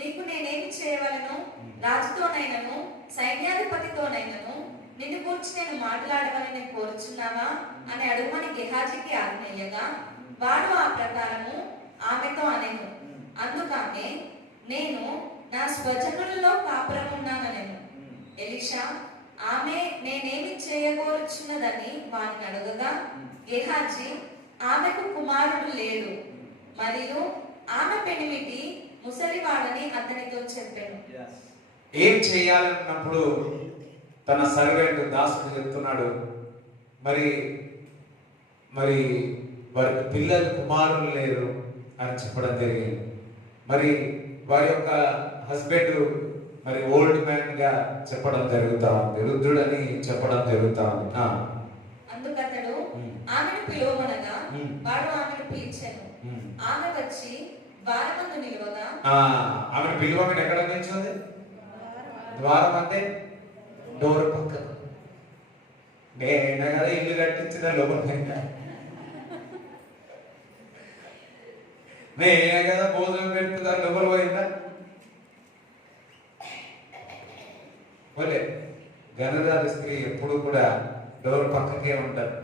నీకు నేనేమి చేయవలను? రాజుతోనైనను సైన్యాధిపతితోనైనను నిన్ను గురించి నేను మాట్లాడవలని కోరుచున్నావా అని అడుగుమని గెహాజీకి ఆజ్ఞయ్యగా, వాడు ఆ ప్రకారము ఆమెతో అనెను. అందుకామె, నేను నా స్వజనులలో కాపురం ఉన్నానెను. ఎలీషా ఆమె నేనేమి చేయగోరుచున్నదని వారిని అడుగగా, గెహాజీ ఆమెకు కుమారుడు లేడు మరియు ఆమె పెనిమిటి ముసలివాడని అతనితో చెప్పాను. ఏం చేయాలన్నప్పుడు తన సర్వెంట్ దాసుడు చెప్తున్నాడు, మరి మరి వారికి పిల్లలు కుమారులు లేరు అని చెప్పడం జరిగింది. మరి వారి యొక్క హస్బెండ్ మరి ఓల్డ్ మ్యాన్ గా చెప్పడం జరుగుతా ఉంది, వృద్ధుడని చెప్పడం జరుగుతా ఉంది. అందుకతడు ఆమెను పిలువమనగా వాడు ఆమెను పిలిచాను. ఆమె వచ్చి ద్వారమందు నిలవగా, ఆమెను పిలువమని ఎక్కడ నిల్చుంది? ద్వారం అంటే డోర్ పక్క. నేనా కదా ఇల్లు కట్టించిన లోపల, నేనే కదా భోజనం పెడుతుందా లోపల పోయిందా? పోలే. గనదారి స్త్రీ ఎప్పుడు కూడా డోర్ పక్కకే ఉంటారు.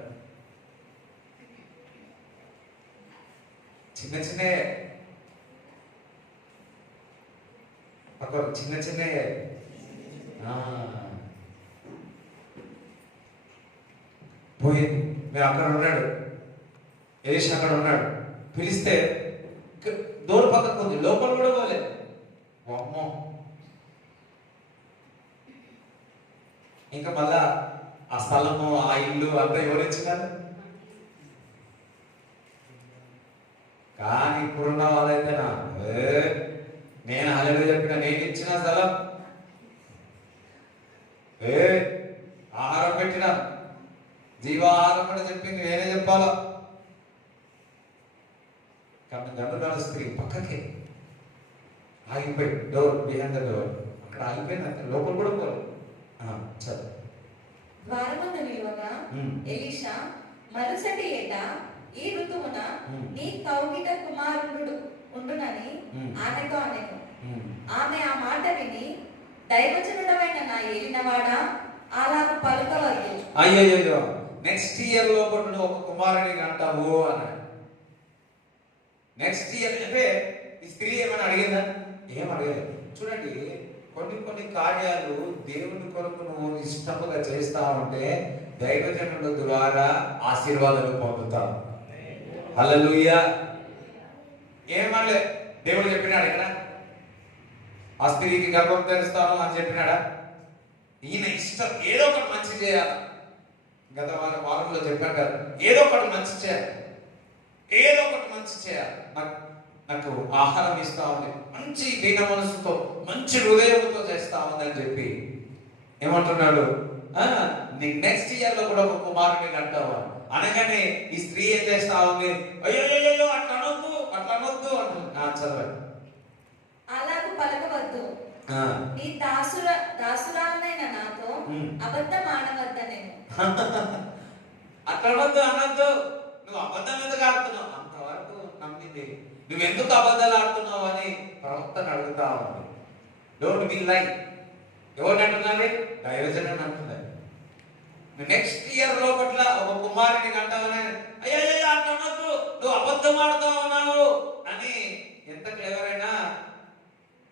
చిన్న చిన్న చిన్న చిన్న పోయింది. మీరు అక్కడ ఉన్నాడు, ఎలీషా అక్కడ ఉన్నాడు, పిలిస్తే డోర్ పక్కకు ఉంది, లోపల కూడా పోలేదు. అమ్మో, ఇంకా మళ్ళా ఆ స్థలము ఆ ఇల్లు అంతా ఎవరిచ్చినారు? కానీ ఇప్పుడున్న వాళ్ళైతేనా, నేను హల్లెలూయా చెప్పిన, నేను ఇచ్చిన స్థలం, ఆహారం పెట్టిన, జీవాహారం కూడా చెప్పింది నేనే చెప్పాలా. కాబట్టి గండురాల స్త్రీ పక్కకే ఆగిపోయి, డోర్ బిహైండ్ ద డోర్ అక్కడ ఆగిపోయింది, అక్కడ లోపల కూడా పోలేదు. చదువు. ద్వారమందు నిలువగా ఎలీషా, మరుసటి ఏట ఈ ఋతువున నీ కౌగిట కుమారుడు ఉండునని ఆమెతో అనెను. ఆమె ఆ మాట విని, దైవజనుడమైన నా ఏలినవాడా, అలా పలుకవద్దు. అయ్యో, నెక్స్ట్ ఇయర్ లోపల ఒక కుమారుడిని అంటావు అన్నాడు. నెక్స్ట్ ఇయర్ అంటే ఈ స్త్రీ ఏమైనా అడిగిందా? ఏం అడగలేదు. చూడండి, కొన్ని కార్యాలు దేవుని కొరకు నువ్వు ఇష్టముగా చేస్తా ఉంటే దైవజనుల ద్వారా ఆశీర్వాదాలు పొందుతావు. హల్లెలూయా. ఏమనలే, దేవుడు చెప్పినాడు ఇక్కడ ఆ స్త్రీకి గర్భం తెరుస్తాను అని చెప్పినాడా? ఈయన ఇష్టం ఏదో ఒకటి మంచి చేయాలి. గత వారంలో చెప్పాను కదా, ఏదో ఒకటి మంచి చేయాలి, ఏదో ఒకటి మంచి చేయాలి. నాకు ఆహారం ఇస్తా ఉంది, మంచి దీన మనసుతో మంచి హృదయంతో చేస్తా ఉంది అని చెప్పి ఏమంటున్నాడు, నెక్స్ట్ ఇయర్ లో కూడా ఒక కుమారుని అంటావు అనగానే ఈ స్త్రీ ఏం చేస్తా ఉంది? అయ్యో అట్లా అనొద్దు అంటుంది. చదవండి. అలాగూ పలకవద్దు, నీ దాసురాలనైన నాతో అబద్ధం ఆడవద్దనేను. అట్లా అనొద్దు, నువ్వు అబద్ధం ఎందుకు ఆడుతున్నావు? అంతవరకు నమ్మింది, నువ్వెందుకు అబద్ధాలు ఆడుతున్నావు అని ప్రవక్తను అడుగుతా ఉంది. డోంట్ బి లై. ఎవరిని అంటున్నాను? దైవజనుని అంటున్నారు. నెక్స్ట్ ఇయర్ లోపట్ల ఒక కుమారుని అంటావని, అయ్యో అట్లా అనొద్దు, నువ్వు అబద్ధం ఆడుతా ఉన్నావు అని ఎంత క్లెవర్ అయినా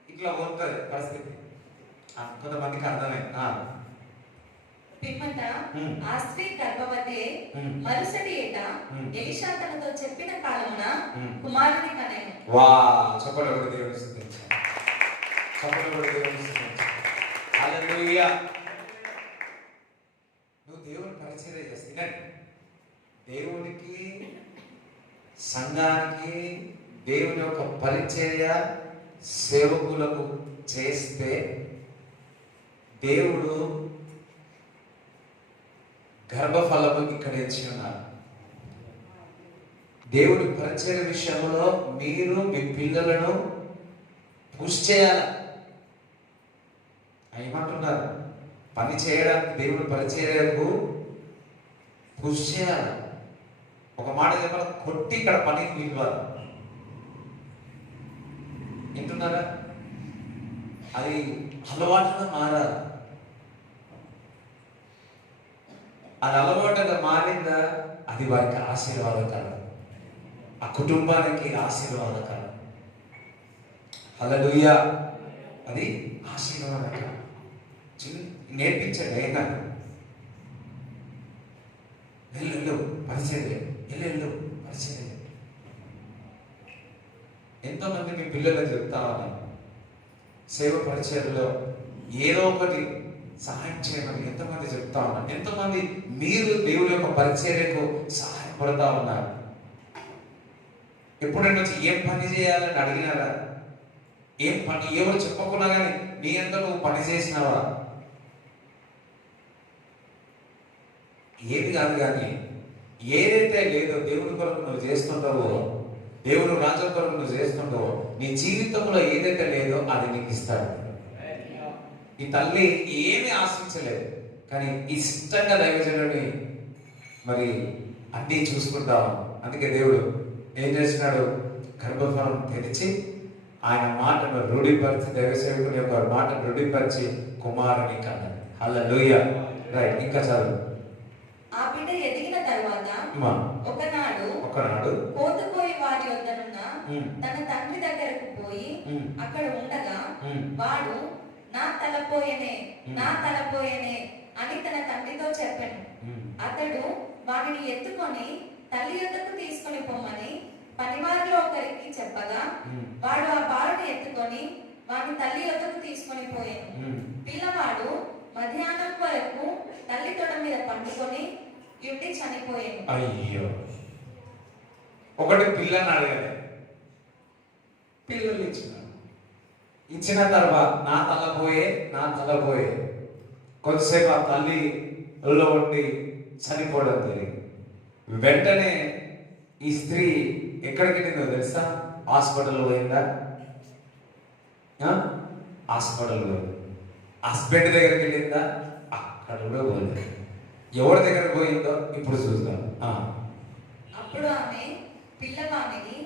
ఇట్లా పోతుంది పరిస్థితి. కొంతమందికి అర్థమైంది. పిమ్మట ఆ స్త్రీ గర్భవతి మరుసటి ఏట ఎలీషా తనతో చెప్పిన కాలమున కుమారుని కనెను. చెప్పలు కూడా దేవుని స్తుతించాలి. హల్లెలూయా. నువ్వు దేవుని పరిచర్య చేస్తున్నాడు. దేవునికి, సంఘానికి, దేవుని యొక్క పరిచర్య సేవకులకు చేస్తే దేవుడు గర్భఫలము ఇక్కడ ఇచ్చి ఉన్నారు. దేవుడి పరిచయ విషయంలో మీరు మీ పిల్లలను పుష్ చేయాలి. ఏమంటున్నారు? పని చేయడానికి దేవుడి పరిచర్యకు పుష్ చేయాలి. ఒక మాట చెప్పాలి, కొట్టి ఇక్కడ పనికి పిలవాలి. వింటున్నారా? అది అలవాటుగా మారాలి. అది అలవాటుగా మారిందా అది వారికి ఆశీర్వాదకరం, ఆ కుటుంబానికి ఆశీర్వాదకరం. హల్లెలూయా. అది ఆశీర్వాదకరం. నేర్పించండి. అయినా వెళ్ళు పరిచయం, వెళ్ళు పరిచయం. ఎంతోమంది మీ పిల్లలకు చెప్తా ఉన్నాను, సేవ పరిచయంలో ఏదో ఒకటి సహాయం చేయమని ఎంతమంది చెప్తా ఉన్నారు. ఎంతోమంది మీరు దేవుడి యొక్క పరిచర్యకు సహాయపడతా ఉన్నారు. ఎప్పుడైనా వచ్చి ఏం పని చేయాలని అడిగినారా? ఏం పని ఎవరు చెప్పకుండా కానీ నీ అంత నువ్వు పని చేసినావా? ఏది కాదు, కానీ ఏదైతే లేదో దేవుడి కొరకు నువ్వు చేస్తుంటావో, దేవుడు రాజ్యం కొరకు నువ్వు చేస్తుంటావో, నీ జీవితంలో ఏదైతే లేదో అది నీకు ఇస్తాడు. ఈ తల్లి ఏమీ ఆశించలేదు, కానీ ఇష్టంగా దైవజనుడిని మరి అన్నీ చూసుకుంటాం. అందుకే దేవుడు ఏం చేస్తున్నాడు? గర్భఫలం తెరిచి ఆయన మాటను రూఢిపరిచి, దైవ సేవకుని యొక్క మాటను రూఢిపరిచి కుమారుని కన్నాడు. హల్లెలూయా. రైట్, ఇంకా చదువు. ఆ బిడ్డ ఎదిగిన తర్వాత ఒకనాడు పోతుపోయి వారి వద్దనున్న తన తండ్రి దగ్గరకు పోయి అక్కడ ఉండగా వాడు నా తలపోయనే అని తన తండ్రితో చెప్పాను. అతడు వాడిని ఎత్తుకొని తల్లి యొద్దకు తీసుకొని పొమ్మని పనివారిలో ఒకరికి చెప్పగా వాడు ఆ బాలుని ఎత్తుకొని వాడిని తల్లి యొద్దకు తీసుకొని పోయాను. పిల్లవాడు మధ్యాహ్నం వరకు తల్లి తొడ మీద పండుకొని ఉండి చనిపోయాను. అయ్యో, ఒకటి పిల్లని అడగాలి, పిల్లలు ఇచ్చిన తర్వాత నా తలపోయే కొద్దిసేపు ఆ తల్లిలో ఉండి చనిపోవడం జరిగింది. వెంటనే ఈ స్త్రీ ఎక్కడికి వెళ్ళిందో తెలుసా? హాస్పిటల్ పోయిందా? హాస్పిటల్ పోయింది. హస్బెండ్ దగ్గరికి వెళ్ళిందా? అక్కడ కూడా పోయింది. ఎవరి దగ్గర పోయిందో ఇప్పుడు చూద్దాం. అప్పుడు ఆమె పిల్లవాడిని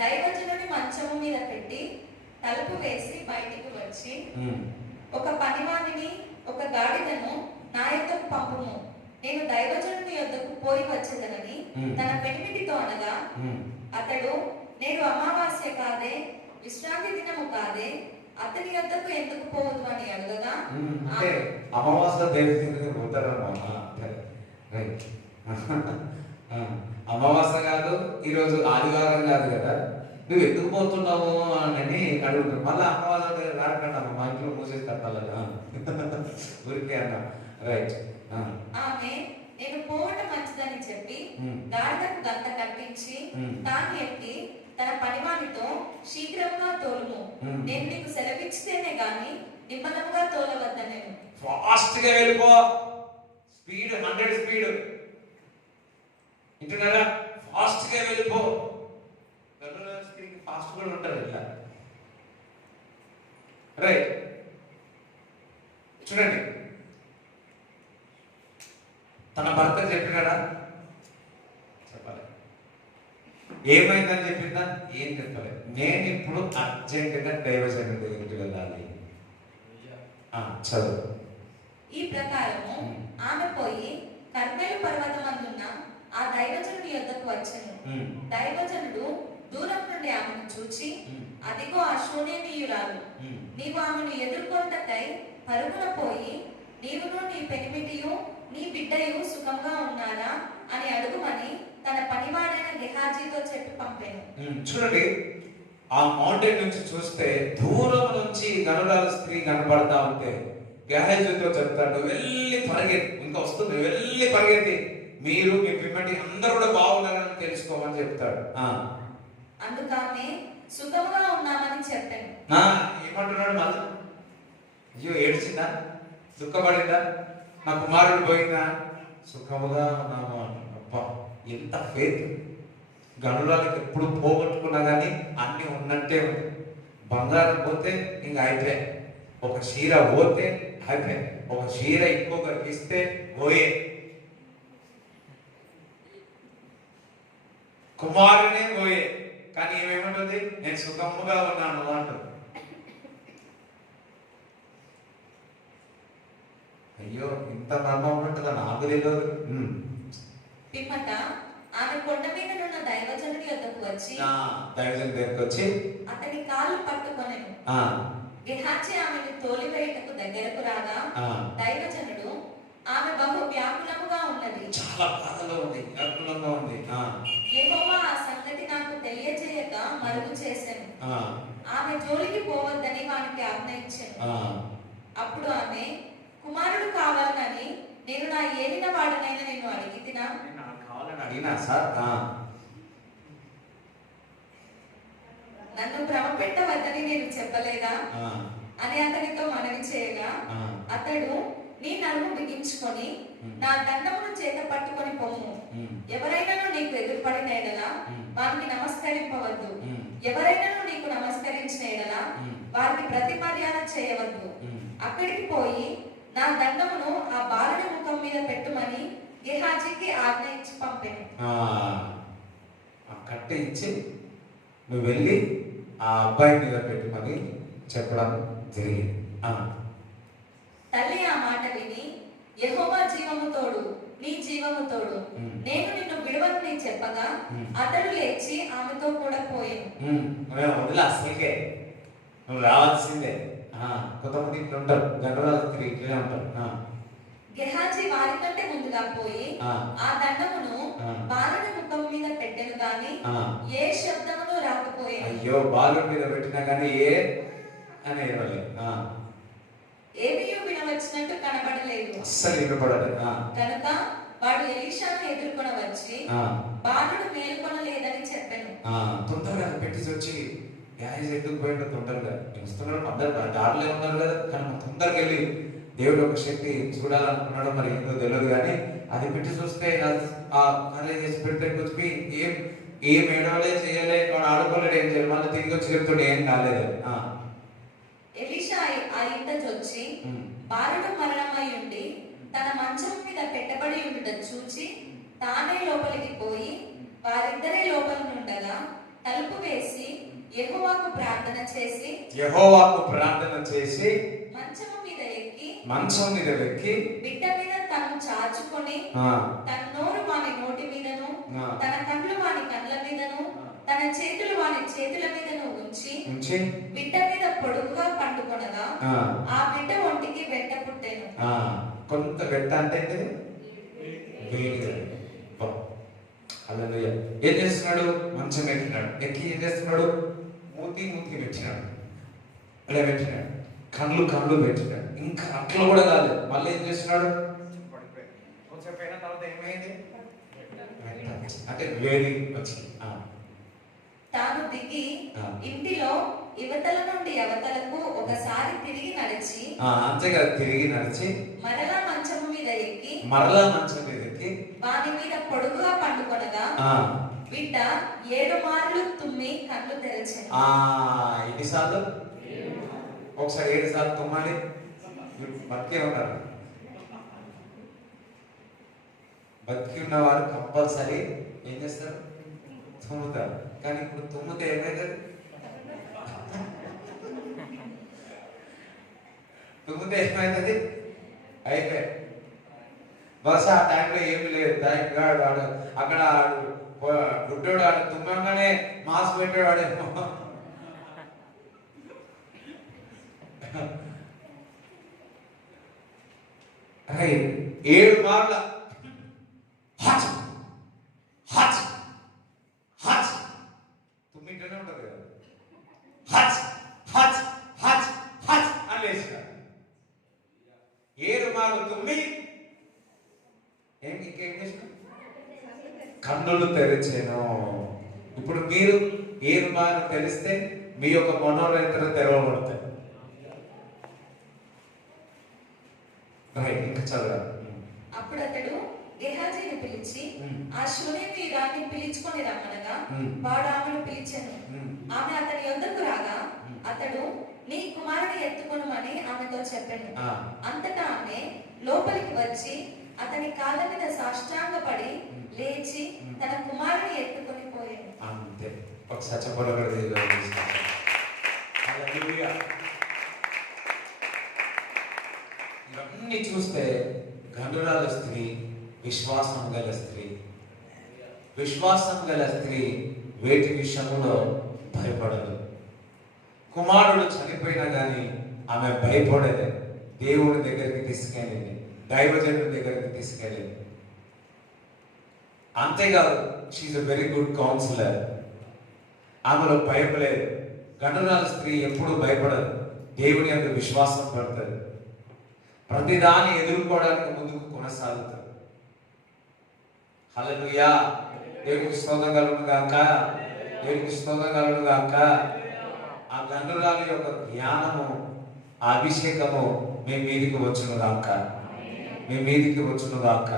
దైవజనుని మంచము మీద పెట్టి తలుపు వేసి బయటికి వచ్చి ఒక పనివాణిని ఒక గాడిదను నా యొద్దకు పంపుము, నేను దైవజనుని యొద్దకు పోయి వచ్చేదనని తన పెనిమిటితో అనగా అతడు నేను అమావాస్య కాదే విశ్రాంతి దినము కాదే అతని యొద్దకు ఎందుకు పోవద్దు అని అడగగా అమావాస్య దేవుడి పోతారన్నమాట. అమావాస్య కాదు, ఈరోజు ఆదివారం కాదు కదా, నువ్వు ఎందుకు పోతున్నావు అని అడుగుతాను. మళ్ళీ అమావాస్య రాకుండా మా ఇంట్లో మూసేసి కట్టాలన్నా ఊరికే అన్నా. రైట్. ఆమె నేను పోవటం మంచిదని చెప్పి గాడిదకు గంత కట్టించి తాను ఎక్కి తన పనివానితో శీఘ్రంగా తోలుము, నేను నీకు సెలవిచ్చితేనే గాని నిమ్మలంగా తోలవద్దనేను. ఫాస్ట్ గా వెళ్ళిపో, స్పీడ్ 100 స్పీడ్. ఇంటున్నారా? ఫాస్ట్ గా వెళ్ళిపో. ఫాస్ట్ కూడా ఉంటారు ఇట్లా. రైట్, చూడండి, తన భర్త చెప్పినాడా? చెప్పాలి. ఏమైందని చెప్పిందా? ఏం చెప్పలేదు. నేను ఇప్పుడు అర్జెంటుగా దైవజనుడి దగ్గరికి వెళ్ళాలి. చదువు. ఈ ప్రకారము ఆమె పోయి కర్మెలు పర్వతమందున్న ఆ దైవజనుడి యొద్దకు వచ్చెను. దైవజనుడు దూరం నుండి ఆమెను చూచి, అదిగో ఆ శూన్యనీయురాలు, నీవు ఆమెను ఎదుర్కొంటకై పరుగున పోయి నీవును నీ పెనిమిటియు నీ బిడ్డయు సుఖంగా ఉన్నారా అని అడుగుమని తన పనివాడైన గెహాజీతో చెప్పి పంపాను. చూడండి, ఆ మౌంటైన్ నుంచి చూస్తే దూరం నుంచి గనురాల స్త్రీ కనపడతా ఉంటే గెహాజీతో చెప్తాడు, వెళ్ళి పరిగెత్తి, ఇంకా వస్తుంది, వెళ్ళి పరిగెత్తి మీరు మీ పిమ్మటి అందరూ కూడా బాగున్నారని తెలుసుకోమని చెప్తాడు. అందుకనే సుఖంగా ఉన్నామని చెప్పాను. ఏమంటున్నాడు మళ్ళీ? అయ్యో, ఏడ్చిందా? దుఃఖపడిందా? నా కుమారుడు పోయిందా? సుఖముగా ఉన్నాము అంట. అబ్బా, ఎంత ఫేత్! గనురాలకు ఎప్పుడు పోగొట్టుకున్నా కానీ అన్ని ఉన్నట్టే ఉంది. బంగారం పోతే ఇంకా అయిపోయి, ఒక చీర పోతే అయిపోయి, ఒక చీర ఇంకొకరికి ఇస్తే పోయే. కుమారునే పోయే. కానీ ఏమేమంటుంది? నేను సుఖముగా ఉన్నాను అంటుంది. అయ్యో, ఇంత మర్మం ఉంటుందా? నాకు తెలియదు. పిమ్మట ఆమె కొండ మీద ఉన్న దైవజనుడి యొద్దకు వచ్చి, దైవజనుడి దగ్గరికి వచ్చి అతని కాళ్ళు పట్టుకొనెను. గెహాజీ ఆమెను తోలివేయుటకు దగ్గరకు రాగా దైవజనుడు, ఆమె బహు వ్యాకులముగా ఉన్నది, చాలా బాధలో ఉంది, వ్యాకులంగా ఉంది. యెహోవా ఆ సంగతి నాకు తెలియజేయక మరుగు చేసెను. ఆమె జోలికి పోవద్దని వానికి ఆజ్ఞ ఇచ్చెను. అప్పుడు ఆమె, కుమారుడు కావాలని నేను నా ఏలిన వాడనైనా నేను అడిగితినా? అడిగినా సార్, నన్ను భ్రమ పెట్టవద్దని నేను చెప్పలేదా అని అతనితో మనవి చేయగా, అతడు, నీ నడుము బిగించుకొని నా దండమును చేత పట్టుకొని పొమ్ము. ఎవరైనా నీకు ఎదురుపడిన ఎడలా వారికి నమస్కరింపవద్దు. ఎవరైనా నీకు నమస్కరించిన ఎడలా వారికి ప్రతి మర్యాద చేయవద్దు. అక్కడికి పోయి నా దండమును ఆ బాలుడి ముఖం మీద పెట్టుమని గెహాజీకి ఆజ్ఞ ఇచ్చి పంపాను. కట్టె ఇచ్చి నువ్వు వెళ్ళి ఆ అబ్బాయి మీద పెట్టుమని చెప్పడం జరిగింది. తల్లి ఆ మాట విని, యెహోవా జీవము తోడు, నీ జీవము తోడు, నేను నిన్ను విడవని చెప్పగా అతడు లేచి ఆమెతో కూడా పోయాను. వదిలే, అసలుకే నువ్వు రావాల్సిందే. కొంతమంది ఇట్లా ఉంటారు, గంటరాలు తిరిగి ఇట్లనే ఉంటారు. గెహాజీ వారికంటే ముందుగా పోయి ఆ దండమును బాలుడి ముఖం మీద పెట్టెను గాని ఏ శబ్దమును రాకపోయాను. అయ్యో, బాలుడి మీద పెట్టినా కానీ ఏ అని ఏమీ వినవచ్చినట్టు కనబడలేదు, అస్సలు వినపడలేదు. కనుక వాడు ఎలీషాను ఎదుర్కొన వచ్చి బాలుడు మేల్కొనలేదని చెప్పాను. తొందరగా పెట్టేసి వచ్చి ఎందుకు పోయిందో తొందరగా వస్తున్నాడు, అందరు దారిలో ఉన్నారు కదా, కానీ తొందరగా వెళ్ళి దేవుడు ఒక శక్తి చూడాలనుకున్నాడు, మరి ఏందో తెలియదు. కానీ అది పెట్టి చూస్తే అదే చేసి పెడితే వచ్చి ఏం ఏడవలే చేయలే, వాడు ఆడుకోలేడు, ఏం చేయాలి, మళ్ళీ తిరిగి వచ్చి చెప్తుండే ఏం కాలేదు. ఎలీషా ఆ ఇంట వచ్చి బాలుడు మరణమై ఉండి తన మంచం మీద పెట్టబడి ఉండుట చూచి తానే లోపలికి పోయి వారిద్దరే లోపల నుండగా తలుపు వేసి యెహోవాకు ప్రార్థన చేసి మంచం మీద ఎక్కి బిడ్డ మీద తను చాచుకొని తన నోరు వాని నోటి మీదను తన కళ్ళు వాని కళ్ళ మీదను తన చేతులు వాని చేతుల మీదను ఉంచి బిడ్డ మీద పొడుగుగా పండుకొనగా ఆ బిడ్డ ఒంటికి వెంట పుట్టెను. కొంత వెంట అంటే ఏం చేస్తున్నాడు? మంచం ఎక్కినాడు, ఎక్కి ఏం చేస్తున్నాడు? మూతి పెట్టినాడు, అలా పెట్టినాడు, కళ్ళు పెట్టినాడు. ఇంకా అట్లా కూడా కాదు, మళ్ళీ ఏం చేస్తున్నాడు? కొంచెం అయిన తర్వాత ఏమైంది అంటే వేడి వచ్చింది. తాను దిగి ఇంటిలో యువతల నుండి అవతలకు ఒకసారి తిరిగి నడిచి, అంతేకాదు, తిరిగి నడిచి మరలా మంచం మీద ఎక్కి వాని మీద పొడుగుగా పండుకొనగా బిడ్డ 7 మార్లు తుమ్మి కళ్ళు తెరచెను. ఎన్నిసార్లు? ఒకసారి 7 సార్లు తుమ్మాలి. బతికే ఉన్నారు, బతికి ఉన్నవారు కంపల్సరీ ఏం చేస్తారు? తుమ్ముతారు. కానీ ఇప్పుడు తుమ్మితే ఏమైతుంది? తుమ్మితే ఏమైతుంది? అయిపోయి బహుశా ఆ టైంలో ఏమి లేదు. వాడు అక్కడ గుడ్డోడు ఆడు తుమ్మంగానే మాస్క్ పెట్టాడు వాడేమో. అరే 7 మార్ల తుమ్మింటనే ఉంటది కదా, అని లేచినాడు. 7 మార్లు తుమ్మి ఇంకేం చేసిన? కన్నులు తెరిచాను. ఇప్పుడు మీరు 7 మార్లు తెలిస్తే మీ యొక్క మనోనేత్రం తెరవబడతాయి. ఇంకా చదవాలి. అప్పుడు అతడు గెహాజీని పిలిచి ఆ షూనేమీయురాలిని పిలుచుకొని రమ్మనగా ఉమ్. వాడు ఆమెను పిలిచెను. ఉమ్. ఆమె అతని యొద్దకు రాగా అతడు నీ కుమారుని ఎత్తుకొనుమని ఆమెతో చెప్పాను. ఆ. అంతటా ఆమె లోపలికి వచ్చి అతని కాళ్ళ మీద సాష్టాంగపడి లేచి తన కుమారుని ఎత్తుకొని పోయాను. అంతే. ఒకసారి చెప్పగలరు. ఇవన్నీ చూస్తే గండురాల స్త్రీ విశ్వాసం గల స్త్రీ. విశ్వాసం గల స్త్రీ వేటి విషయంలో భయపడదు. కుమారుడు చనిపోయినా కానీ ఆమె భయపడేది. దేవుడి దగ్గరికి తీసుకెళ్ళింది, దైవజనుడి దగ్గరికి తీసుకెళ్ళింది. అంతేకాదు, she's a very good counsellor. ఆమెలో భయం లేదు. గండురాల స్త్రీ ఎప్పుడూ భయపడదు, దేవుని యొక్క విశ్వాసం పడుతుంది, ప్రతిదాన్ని ఎదుర్కోవడానికి ముందుకు కొనసాగుతారు. హల్లెలూయా. దేవునికి స్తోత్రం కలుగును గాక. దేవునికి స్తోత్రం కలుగును గాక. ఆ గండురాలి యొక్క జ్ఞానము, ఆ అభిషేకము మీ మీదికి వచ్చును గాక. మీ మీదికి వచ్చును గాక.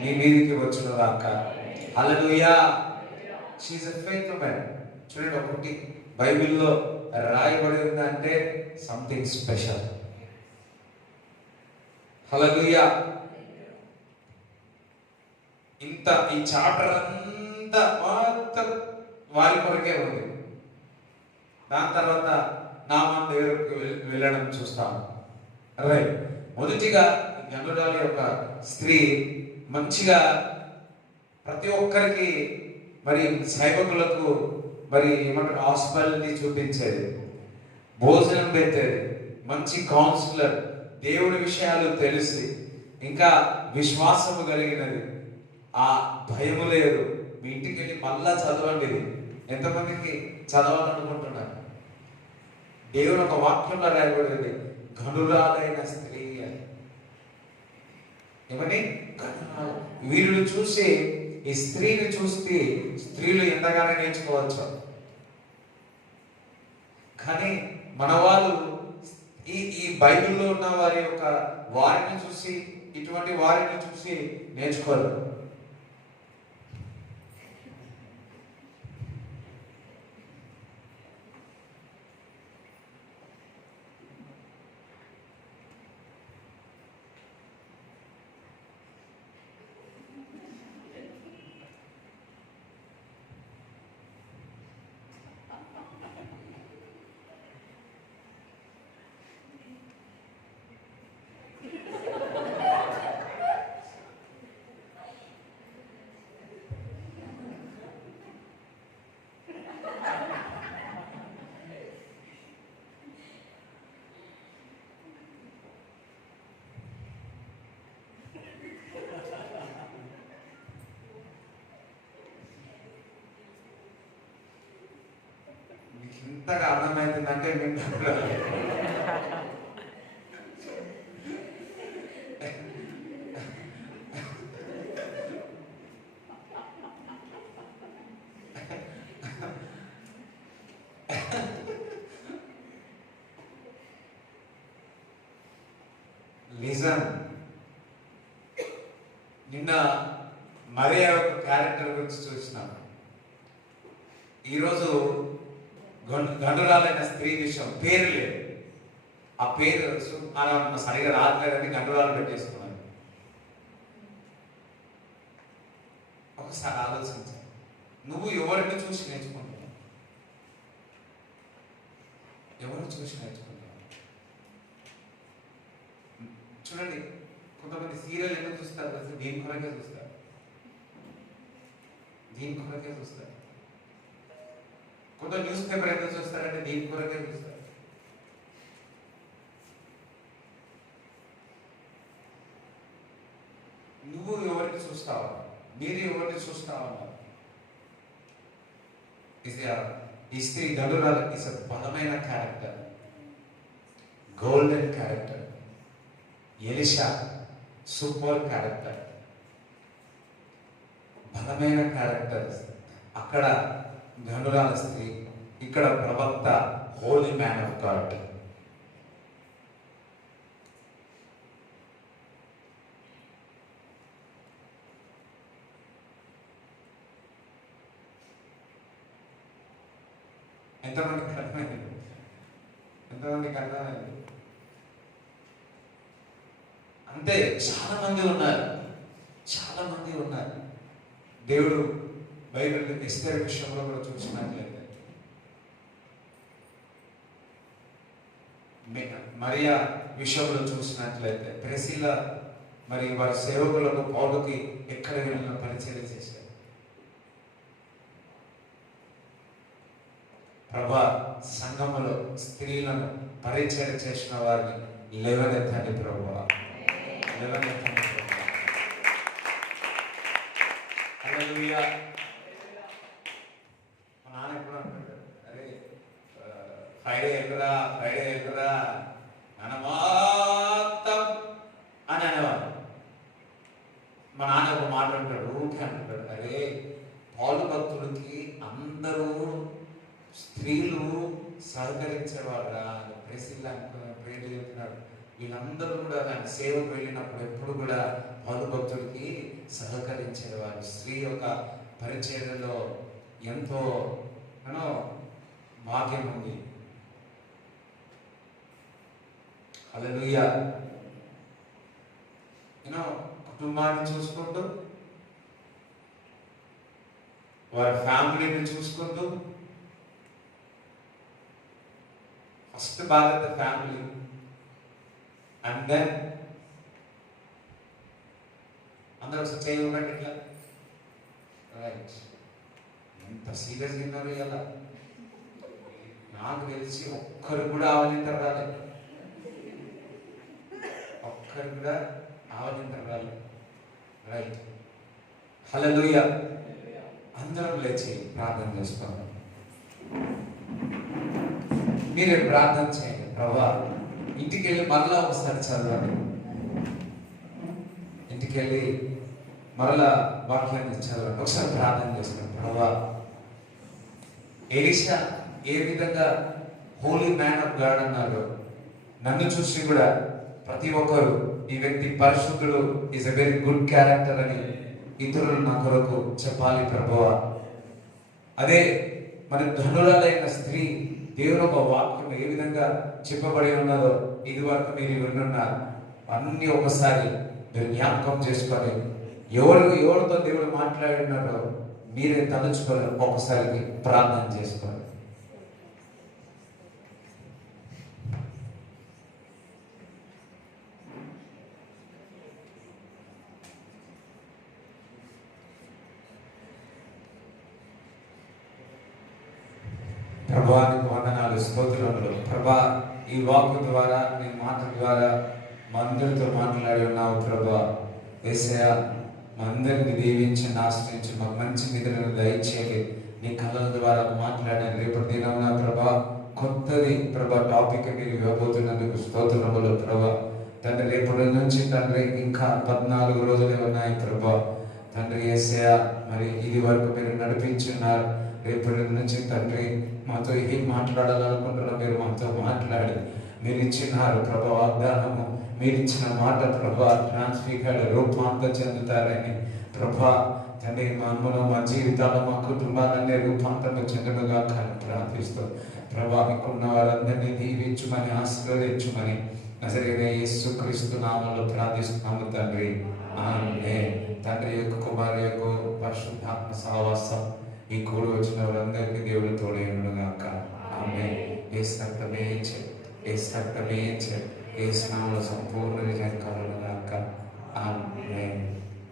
మీ మీదికి వచ్చును గాక. Hallelujah. She is a faith woman. చూడండి, ఒకటి బైబిల్లో రాయబడి ఉందంటే సంథింగ్ స్పెషల్. హల్లెలూయా. ఇంత ఈ చాప్టర్ అంతా మొత్తం వారి కొరకే ఉంది. దాని తర్వాత నామాన్ దగ్గరకు వెళ్ళడం చూస్తాము. రైట్. మొదటిగా గండురాలి యొక్క స్త్రీ మంచిగా ప్రతి ఒక్కరికి మరి సేవకులకు మరి ఏమంటారు హాస్పిటాలిటీ చూపించేది, భోజనం పెట్టేది, మంచి కౌన్సిలర్, దేవుడి విషయాలు తెలిసి ఇంకా విశ్వాసము కలిగినది, ఆ భయము లేదు. మీ ఇంటికి వెళ్ళి మళ్ళా చదవండి. ఇది ఎంతమందికి చదవాలనుకుంటున్నారు? దేవుని ఒక వాక్యంలో రాయబడింది, గనురాలైన స్త్రీ అని. ఏమని? వీరిని చూసి, ఈ స్త్రీని చూస్తే స్త్రీలు ఎంతగానో నేర్చుకోవచ్చు. కానీ మన వాళ్ళు ఈ బైబిల్లో ఉన్న వారి యొక్క వారిని చూసి, ఇటువంటి వారిని చూసి నేర్చుకోరు. ఇంతగా అర్థమవుతుందంటే మీకు నిజం. నిన్న మరియా ఒక క్యారెక్టర్ గురించి చూసినాం. ఈరోజు గండురాలైన స్త్రీ విషయం పేరు లేదు. ఆ పేరు సరిగా రావట్లేదని గండురాలు పెట్టేసుకున్నాను. ఒకసారి ఆలోచించు, నువ్వు ఎవరిని చూసి నేర్చుకుంటున్నావు? ఎవరిని చూసి నేర్చుకుంటున్నావు? చూడండి, కొంతమంది సీరియల్ ఎందుకు చూస్తారు? దీని కొరకే చూస్తారు, దీని కొరకే చూస్తారు. కొంత న్యూస్ పేపర్ ఎందుకు చూస్తారంటే దీని కొరకే చూస్తారు. నువ్వు ఎవరికి చూస్తావా? మీరు ఎవరిని చూస్తావా? ఈ స్త్రీ గండురాలు ఇస్ బలమైన character, golden character. Elisha super character, బలమైన క్యారెక్టర్. అక్కడ గండురాల స్త్రీ, ఇక్కడ ప్రవక్త, హోలీ మ్యాన్ ఆఫ్ గాడ్. ఎంతమందికి అర్థమైంది? ఎంతమందికి అర్థమైంది? అంతే, చాలా మంది ఉన్నారు, చాలా మంది ఉన్నారు. దేవుడు బైబిల్ ఎస్తేరు విషయంలో కూడా చూసినట్లయితే మరియా విషయంలో చూసినట్లయితే ప్రెసిలా మరి వారి సేవకులకు పౌలుకి ఎక్కడ వెళ్ళిన పరిచయం చేశారు. ప్రభా, సంఘములో స్త్రీలను పరిచయం చేసిన వారిని లేవనెత్తండి ప్రభువా, లేవనెత్తండి ప్రభువా. హల్లెలూయా. మా నాన్న ఎప్పుడు అంటాడు, అరే ఫ్రైడే ఎక్కురా, ఫ్రైడే ఎక్కురా నాన్న మొత్తం అని అనేవాడు. మా నాన్న ఒక మాట అంటాడు, ఊరికే అంటాడు, అరే పౌలు భక్తుడికి అందరూ స్త్రీలు సహకరించేవాళ్ళ ప్రెసిల్ ప్రేరు చెప్తున్నాడు. వీళ్ళందరూ కూడా దాని సేవకు వెళ్ళినప్పుడు ఎప్పుడు కూడా పౌలు భక్తుడికి సహకరించేవారు. స్త్రీ యొక్క పరిచర్యలో ఎంతో భాగ్యం ఉంది. హల్లెలూయా. కుటుంబాన్ని చూసుకుంటూ, వారి ఫ్యామిలీని చూసుకుంటూ, ఫస్ట్ బాధ్యత ఫ్యామిలీ అండ్ దెన్ అందరూ ఒకసారి చేయకండి ఇట్లా. రైట్, ఎంత సీరియస్గా ఉన్నారు ఇలా. నాకు తెలిసి ఒక్కరు కూడా ఆవలింత రాలేదు, ఒక్కరు కూడా ఆవలింత రాలేదు. రైట్, హల్లెలూయా. అందరం లేచి ప్రార్థన చేసుకోండి. మీరే ప్రార్థన చేయండి. ప్రభా, ఇంటికి వెళ్ళి మరలా ఒకసారి చదవండి. ఇంటికి వెళ్ళి మరలా వాక్యాన్ని చదవండి. ఒకసారి ప్రార్థన చేసుకోండి. ప్రభా, ఎలీషా ఏ విధంగా హోలీ మ్యాన్ ఆఫ్ గాడ్ అన్నాడు, నన్ను చూసి కూడా ప్రతి ఒక్కరు ఈ వ్యక్తి పరిశుద్ధుడు, is a very good character అని ఇతరులు నా కొరకు చెప్పాలి ప్రభువా. అదే మరి ధనురాలైన స్త్రీ దేవుని ఒక వాక్యం ఏ విధంగా చెప్పబడి ఉన్నదో ఇది వరకు మీరు వినున్నారు. అన్ని ఒకసారి మీరు జ్ఞాపకం చేసుకొని ఎవరితో దేవుడు మాట్లాడినారో మీరే తలుచుకొని ఒకసారి ప్రార్థన చేసుకోండి. ప్రభానికి వందనాలు, స్తోత్రములు. ప్రభా, ఈ వాక్యం ద్వారా నీ మాట ద్వారా మా అందరితో మాట్లాడి ఉన్నావు ప్రభా. యేసయ్యా, మా అందరిని దీవించండి, ఆశ్రయించి మాకు మంచి నిధులను దయచేయాలి. నీ కళల ద్వారా మాట్లాడాను. రేపటి దినం ప్రభా కొత్తది ప్రభా టాపిక్ మీరు ఇవ్వబోతున్నందుకు స్తోత్రములు ప్రభా. తండ్రి, రేపటి నుంచి తండ్రి ఇంకా 14 రోజులే ఉన్నాయి ప్రభా. తండ్రి యేసయ్యా, మరి ఇది వరకు మీరు నడిపించున్నారు. రేపటి నుంచి తండ్రి మాతో ఏం మాట్లాడాలనుకుంటున్నా మీరు మాతో మాట్లాడి, మీరు ఇచ్చినారు ప్రభా వాగ్దానము, మీరు ఇచ్చిన మాట ప్రభా ట్రాన్స్ఫిగర్డ్ రూపాంతరం చెందుతారని ప్రభా. తండ్రి, మా అమ్మను మా జీవితాలు మా కుటుంబాలన్నీ రూపాంతరం చెందుగా ప్రార్థిస్తూ ప్రభా మీకున్న వారందరినీ దీవించుమని ఆశీర్వదించుమని నజరేయుడైన యేసుక్రీస్తు నామములో ప్రార్థిస్తున్నాము తండ్రి, ఆమేన్. తండ్రి యొక్క కుమారు యొక్క పరిశుద్ధాత్మ సహవాసం ఈ కూడి వచ్చిన వారందరికీ దేవుడు తోడైనగాక. ఆమేన్. యేసు రక్తమే యేసు రక్తమే యేసు నామములో సంపూర్ణ విజయం కలుగుగాక. ఆమేన్.